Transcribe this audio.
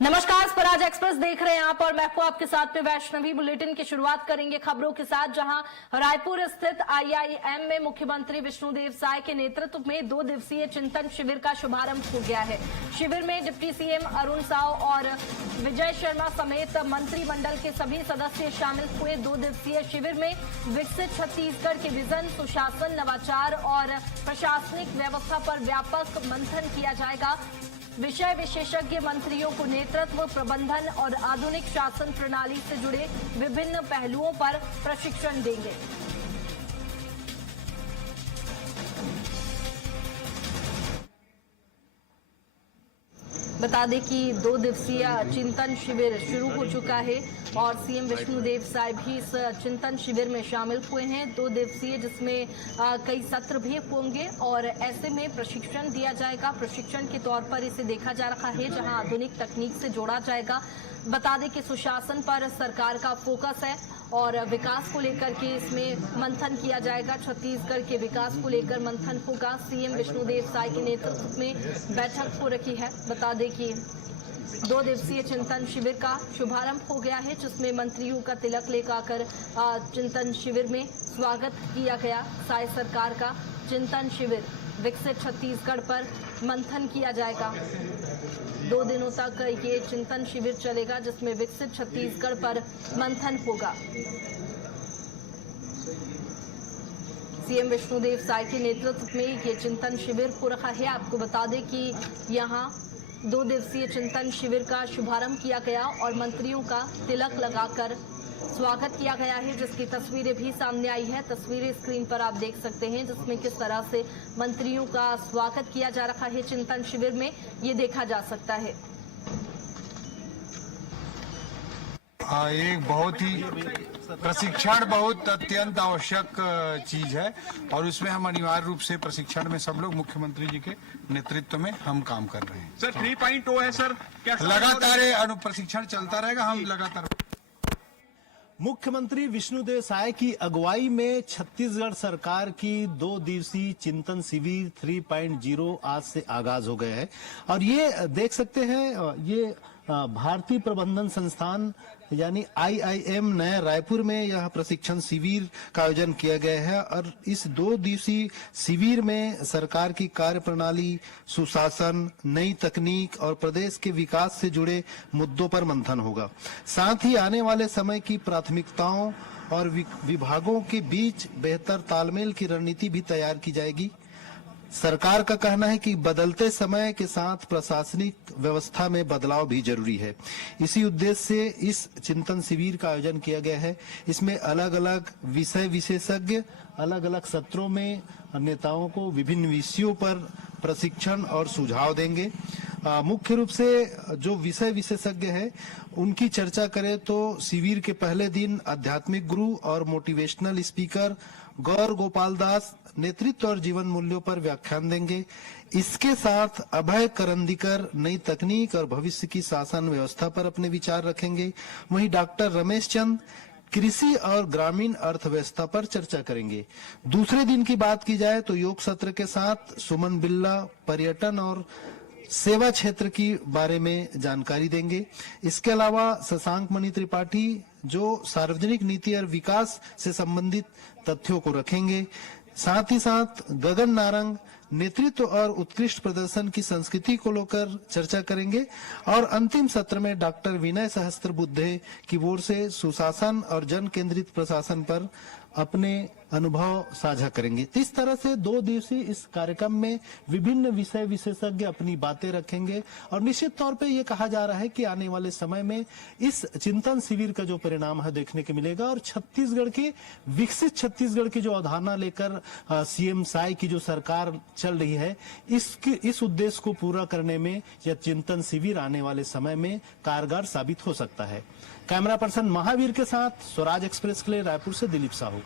नमस्कार, स्वराज एक्सप्रेस देख रहे हैं आप और मैं हूं आपके साथ में वैष्णवी। बुलेटिन की शुरुआत करेंगे खबरों के साथ, जहां रायपुर स्थित आईआईएम में मुख्यमंत्री विष्णुदेव साय के नेतृत्व में 2 दिवसीय चिंतन शिविर का शुभारंभ हो गया है। शिविर में डिप्टी सीएम अरुण साव और विजय शर्मा समेत मंत्रिमंडल के सभी सदस्य शामिल हुए। 2 दिवसीय शिविर में विकसित छत्तीसगढ़ के विजन, सुशासन, नवाचार और प्रशासनिक व्यवस्था पर व्यापक मंथन किया जाएगा। विषय विशेषज्ञ मंत्रियों को नेतृत्व, प्रबंधन और आधुनिक शासन प्रणाली से जुड़े विभिन्न पहलुओं पर प्रशिक्षण देंगे। बता दें कि 2 दिवसीय चिंतन शिविर शुरू हो चुका है और सीएम विष्णुदेव साय भी इस चिंतन शिविर में शामिल हुए हैं। 2 दिवसीय जिसमें कई सत्र भी होंगे और ऐसे में प्रशिक्षण दिया जाएगा। प्रशिक्षण के तौर पर इसे देखा जा रहा है, जहां आधुनिक तकनीक से जोड़ा जाएगा। बता दें कि सुशासन पर सरकार का फोकस है और विकास को लेकर के इसमें मंथन किया जाएगा। छत्तीसगढ़ के विकास को लेकर मंथन होगा। सीएम विष्णुदेव साय के नेतृत्व में बैठक हो रखी है। बता दें कि 2 दिवसीय चिंतन शिविर का शुभारंभ हो गया है, जिसमें मंत्रियों का तिलक लेकर चिंतन शिविर में स्वागत किया गया। साय सरकार का चिंतन शिविर विकसित छत्तीसगढ़ पर मंथन किया जाएगा। 2 दिनों तक ये चिंतन शिविर चलेगा, जिसमें विकसित छत्तीसगढ़ पर मंथन होगा। सीएम विष्णुदेव साय के नेतृत्व में ये चिंतन शिविर हो रहा है। आपको बता दें कि यहाँ 2 दिवसीय चिंतन शिविर का शुभारंभ किया गया और मंत्रियों का तिलक लगाकर स्वागत किया गया है, जिसकी तस्वीरें भी सामने आई है। तस्वीरें स्क्रीन पर आप देख सकते हैं, जिसमें किस तरह से मंत्रियों का स्वागत किया जा रहा है चिंतन शिविर में, ये देखा जा सकता है। एक बहुत ही प्रशिक्षण बहुत अत्यंत आवश्यक चीज है और उसमें हम अनिवार्य रूप से प्रशिक्षण में सब लोग मुख्यमंत्री जी के नेतृत्व में हम काम कर रहे हैं। सर 3.0 है सर, क्या लगातार प्रशिक्षण चलता रहेगा। हम लगातार मुख्यमंत्री विष्णुदेव साय की अगुवाई में छत्तीसगढ़ सरकार की 2 दिवसीय चिंतन शिविर 3.0 आज से आगाज हो गए हैं और ये देख सकते हैं, ये भारतीय प्रबंधन संस्थान यानी आईआईएम नया रायपुर में यह प्रशिक्षण शिविर का आयोजन किया गया है और इस 2 दिवसीय शिविर में सरकार की कार्य प्रणाली, सुशासन, नई तकनीक और प्रदेश के विकास से जुड़े मुद्दों पर मंथन होगा। साथ ही आने वाले समय की प्राथमिकताओं और विभागों के बीच बेहतर तालमेल की रणनीति भी तैयार की जाएगी। सरकार का कहना है कि बदलते समय के साथ प्रशासनिक व्यवस्था में बदलाव भी जरूरी है। इसी उद्देश्य से इस चिंतन शिविर का आयोजन किया गया है। इसमें अलग अलग विषय विशेषज्ञ अलग अलग सत्रों में नेताओं को विभिन्न विषयों पर प्रशिक्षण और सुझाव देंगे। मुख्य रूप से जो विषय विशेषज्ञ है उनकी चर्चा करें तो शिविर के पहले दिन आध्यात्मिक गुरु और मोटिवेशनल स्पीकर गौर गोपाल दास नेतृत्व और जीवन मूल्यों पर व्याख्यान देंगे। इसके साथ अभय करंदीकर नई तकनीक और भविष्य की शासन व्यवस्था पर अपने विचार रखेंगे। वहीं डॉक्टर रमेश चंद कृषि और ग्रामीण अर्थव्यवस्था पर चर्चा करेंगे। दूसरे दिन की बात की जाए तो योग सत्र के साथ सुमन बिल्ला पर्यटन और सेवा क्षेत्र की बारे में जानकारी देंगे। इसके अलावा शशांक मणि त्रिपाठी जो सार्वजनिक नीति और विकास से संबंधित तथ्यों को रखेंगे। साथ ही साथ गगन नारंग नेतृत्व और उत्कृष्ट प्रदर्शन की संस्कृति को लेकर चर्चा करेंगे और अंतिम सत्र में डॉक्टर विनय सहस्त्रबुद्धे की ओर से सुशासन और जन केंद्रित प्रशासन पर अपने अनुभव साझा करेंगे। इस तरह से 2 दिवसीय इस कार्यक्रम में विभिन्न विषय विशेषज्ञ अपनी बातें रखेंगे और निश्चित तौर पे ये कहा जा रहा है कि आने वाले समय में इस चिंतन शिविर का जो परिणाम है देखने को मिलेगा और छत्तीसगढ़ के विकसित छत्तीसगढ़ की जो अवधारणा लेकर सीएम साय की जो सरकार चल रही है, इस उद्देश्य को पूरा करने में यह चिंतन शिविर आने वाले समय में कारगर साबित हो सकता है। कैमरा पर्सन महावीर के साथ स्वराज एक्सप्रेस के लिए रायपुर से दिलीप साहू।